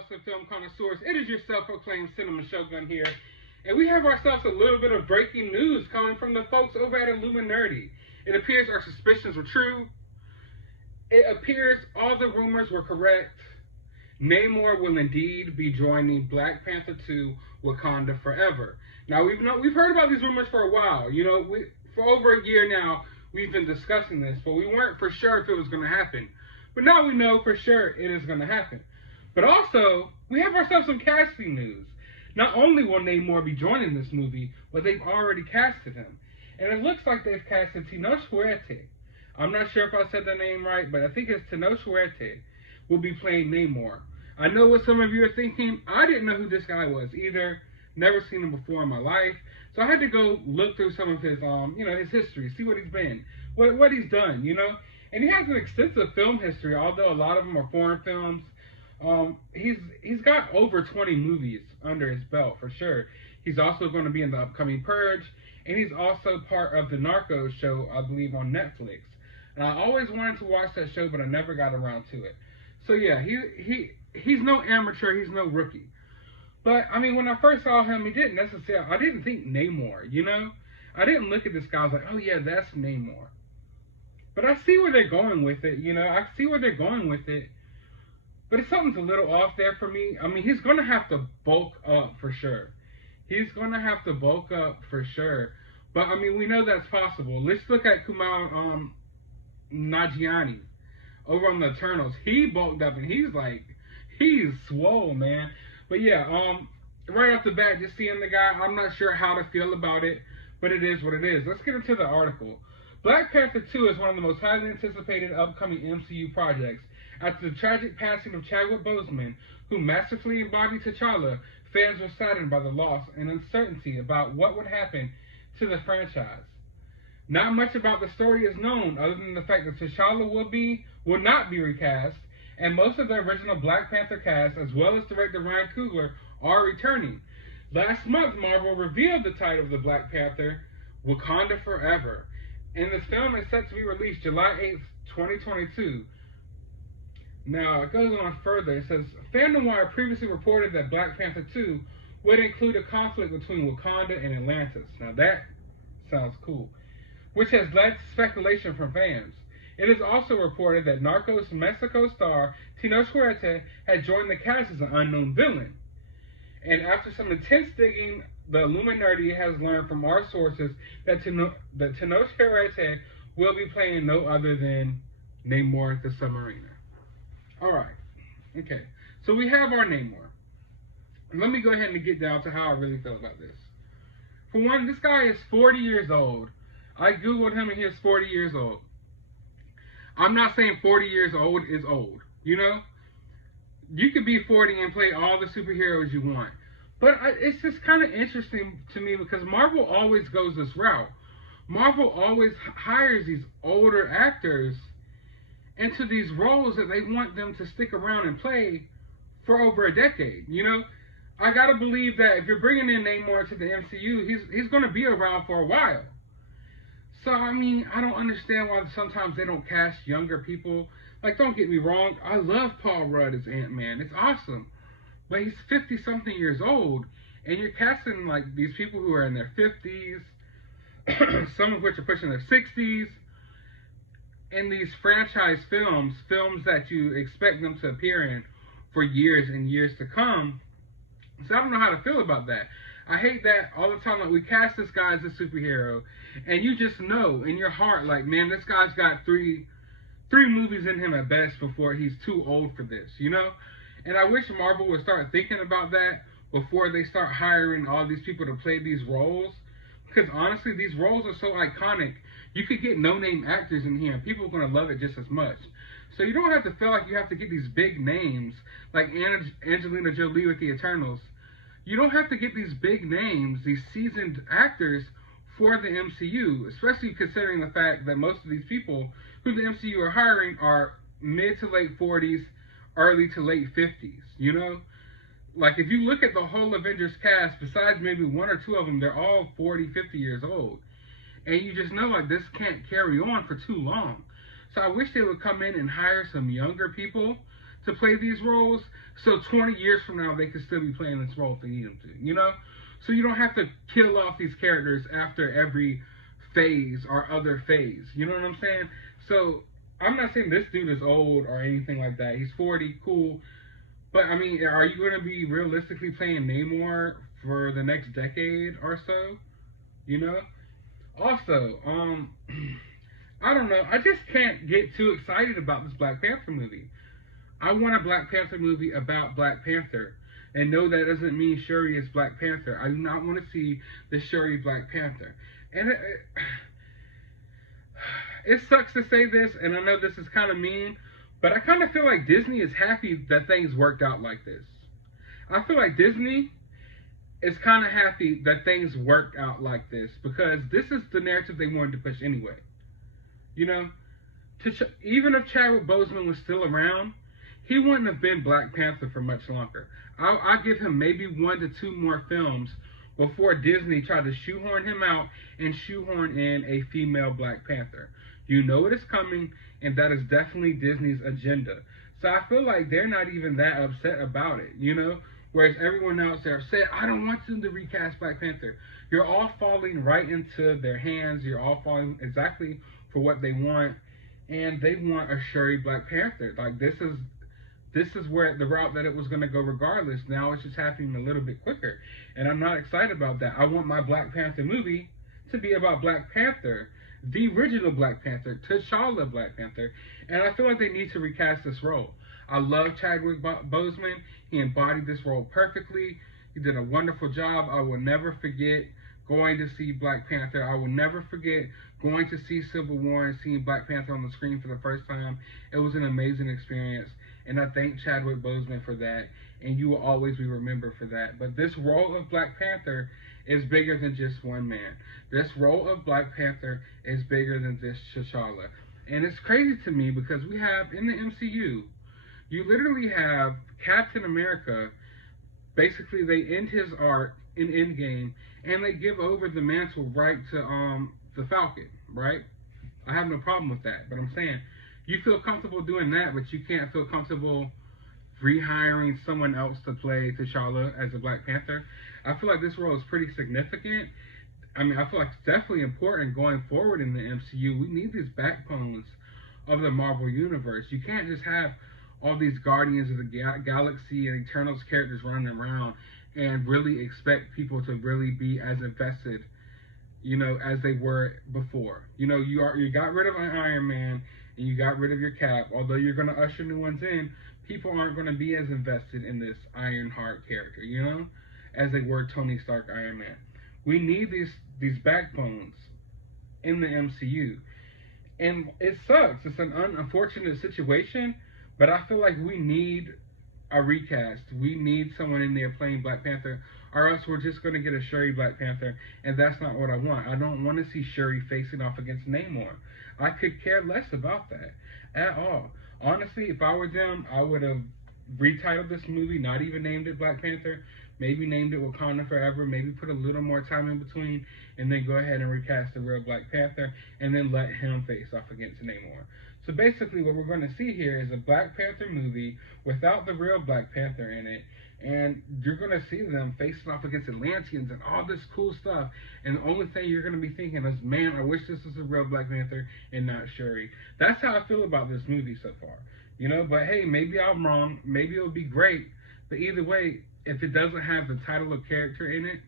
house of film connoisseurs. It is your self-proclaimed cinema shogun here, and we have ourselves a little bit of breaking news coming from the folks over at Illuminati. It appears our suspicions were true. It appears all the rumors were correct. Namor will indeed be joining Black Panther 2 Wakanda Forever. Now, we've heard about these rumors for a while. For over a year now, we've been discussing this, but we weren't for sure if it was going to happen. But now we know for sure it is going to happen. But also, we have ourselves some casting news. Not only will Namor be joining this movie, but they've already casted him. And it looks like they've casted Tenoch Huerta. I'm not sure if I said the name right, but I think it's Tenoch Huerta will be playing Namor. I know what some of you are thinking. I didn't know who this guy was either. Never seen him before in my life. So I had to go look through some of his, his history, see what he's been, what he's done, And he has an extensive film history, although a lot of them are foreign films. He's got over 20 movies under his belt for sure. He's also going to be in the upcoming Purge, and he's also part of the Narcos show, I believe, on Netflix. And I always wanted to watch that show, but I never got around to it. So yeah, he's no amateur, he's no rookie. But I mean, when I first saw him, I didn't think Namor, I didn't look at this guy, I was like, oh yeah, that's Namor. But I see where they're going with it, I see where they're going with it. But something's a little off there for me. I mean, he's going to have to bulk up for sure. But I mean, we know that's possible. Let's look at Kumail Nanjiani over on the Eternals. He bulked up and he's swole, man. But yeah, right off the bat, just seeing the guy, I'm not sure how to feel about it, but it is what it is. Let's get into the article. Black Panther 2 is one of the most highly anticipated upcoming MCU projects. After the tragic passing of Chadwick Boseman, who masterfully embodied T'Challa, fans were saddened by the loss and uncertainty about what would happen to the franchise. Not much about the story is known other than the fact that T'Challa will not be recast, and most of the original Black Panther cast, as well as director Ryan Coogler, are returning. Last month, Marvel revealed the title of the Black Panther, Wakanda Forever, and the film is set to be released July 8th, 2022. Now, it goes on further. It says, Fandom Wire previously reported that Black Panther 2 would include a conflict between Wakanda and Atlantis. Now, that sounds cool, which has led to speculation from fans. It is also reported that Narcos Mexico star Tenoch Huerta had joined the cast as an unknown villain. And after some intense digging, the Illuminati has learned from our sources that Tenoch Huerta will be playing no other than Namor the Submariner. Alright, okay, so we have our Namor. Let me go ahead and get down to how I really feel about this. For one, this guy is 40 years old. I googled him and he is 40 years old. I'm not saying 40 years old is old, You could be 40 and play all the superheroes you want. But it's just kind of interesting to me because Marvel always goes this route. Marvel always hires these older actors into these roles that they want them to stick around and play for over a decade, I gotta believe that if you're bringing in Namor to the MCU, he's gonna be around for a while. So, I mean, I don't understand why sometimes they don't cast younger people. Like, don't get me wrong, I love Paul Rudd as Ant-Man, it's awesome. But he's 50-something years old, and you're casting, like, these people who are in their 50s, some of which are pushing their 60s, in these franchise films that you expect them to appear in for years and years to come. So I don't know how to feel about that. I hate that all the time, like, we cast this guy as a superhero, and you just know in your heart, like, man, this guy's got three movies in him at best before he's too old for this, And I wish Marvel would start thinking about that before they start hiring all these people to play these roles. Because honestly, these roles are so iconic. You could get no-name actors in here, and people are going to love it just as much. So you don't have to feel like you have to get these big names, like Angelina Jolie with the Eternals. You don't have to get these big names, these seasoned actors, for the MCU, especially considering the fact that most of these people who the MCU are hiring are mid to late 40s, early to late 50s, Like, if you look at the whole Avengers cast, besides maybe one or two of them, they're all 40, 50 years old. And you just know, like, this can't carry on for too long. So I wish they would come in and hire some younger people to play these roles, so 20 years from now they could still be playing this role if they need them to, you know? So you don't have to kill off these characters after every phase or other phase, you know what I'm saying? So I'm not saying this dude is old or anything like that. He's 40, cool. But, I mean, are you going to be realistically playing Namor for the next decade or so? You know? Also, I don't know. I just can't get too excited about this Black Panther movie. I want a Black Panther movie about Black Panther. And no, that doesn't mean Shuri is Black Panther. I do not want to see the Shuri Black Panther. And it sucks to say this, and I know this is kind of mean, but I kind of feel like Disney is happy that things worked out like this. I feel like Disney is kind of happy that things worked out like this, because this is the narrative they wanted to push anyway. You know, even if Chadwick Boseman was still around, he wouldn't have been Black Panther for much longer. I'll give him maybe 1 to 2 more films before Disney tried to shoehorn him out and shoehorn in a female Black Panther. You know it is coming, and that is definitely Disney's agenda. So I feel like they're not even that upset about it, you know? Whereas everyone else are upset, I don't want them to recast Black Panther. You're all falling right into their hands. You're all falling exactly for what they want. And they want a Shuri Black Panther. Like, this is where the route that it was going to go regardless. Now it's just happening a little bit quicker. And I'm not excited about that. I want my Black Panther movie to be about Black Panther. The original Black Panther, T'Challa Black Panther. And I feel like they need to recast this role. I love Chadwick Boseman. He embodied this role perfectly. He did a wonderful job. I will never forget going to see Black Panther. I will never forget going to see Civil War and seeing Black Panther on the screen for the first time. It was an amazing experience. And I thank Chadwick Boseman for that. And you will always be remembered for that. But this role of Black Panther is bigger than just one man. This role of Black Panther is bigger than this T'Challa. And it's crazy to me because we have, in the MCU, you literally have Captain America, basically they end his arc in Endgame, and they give over the mantle right to the Falcon, right? I have no problem with that, but I'm saying, you feel comfortable doing that, but you can't feel comfortable rehiring someone else to play T'Challa as a Black Panther. I feel like this role is pretty significant. I mean, I feel like it's definitely important going forward in the MCU. We need these backbones of the Marvel Universe. You can't just have all these Guardians of the Galaxy and Eternals characters running around and really expect people to really be as invested, you know, as they were before. You know, you got rid of Iron Man and you got rid of your Cap. Although you're going to usher new ones in, people aren't going to be as invested in this Ironheart character, you know, as they were Tony Stark Iron Man. We need these backbones in the MCU. And it sucks. It's an unfortunate situation, but I feel like we need a recast. We need someone in there playing Black Panther, or else we're just going to get a Shuri Black Panther, and that's not what I want. I don't want to see Shuri facing off against Namor. I could care less about that at all. Honestly, if I were them, I would have retitled this movie, not even named it Black Panther, maybe named it Wakanda Forever, maybe put a little more time in between, and then go ahead and recast the real Black Panther, and then let him face off against Namor. So basically what we're going to see here is a Black Panther movie without the real Black Panther in it, and you're going to see them facing off against Atlanteans and all this cool stuff, and the only thing you're going to be thinking is, man, I wish this was a real Black Panther and not Shuri. That's how I feel about this movie so far. You know, but hey, maybe I'm wrong. Maybe it'll be great. But either way, if it doesn't have the title of character in it,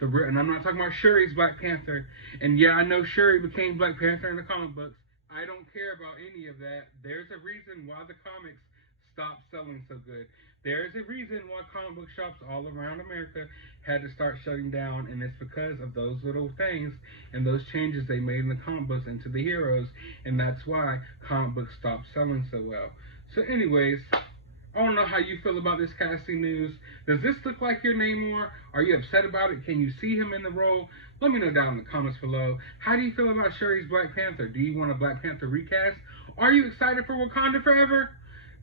and I'm not talking about Shuri's Black Panther, and yeah, I know Shuri became Black Panther in the comic books. I don't care about any of that. There's a reason why the comics stopped selling so good. There's a reason why comic book shops all around America had to start shutting down, and it's because of those little things and those changes they made in the comic books into the heroes, and that's why comic books stopped selling so well. So anyways, I don't know how you feel about this casting news. Does this look like your Namor? Are you upset about it? Can you see him in the role? Let me know down in the comments below. How do you feel about Shuri's Black Panther? Do you want a Black Panther recast? Are you excited for Wakanda Forever?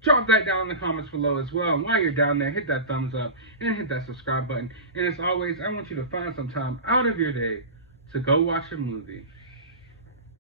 Drop that down in the comments below as well. And while you're down there, hit that thumbs up and hit that subscribe button. And as always, I want you to find some time out of your day to go watch a movie.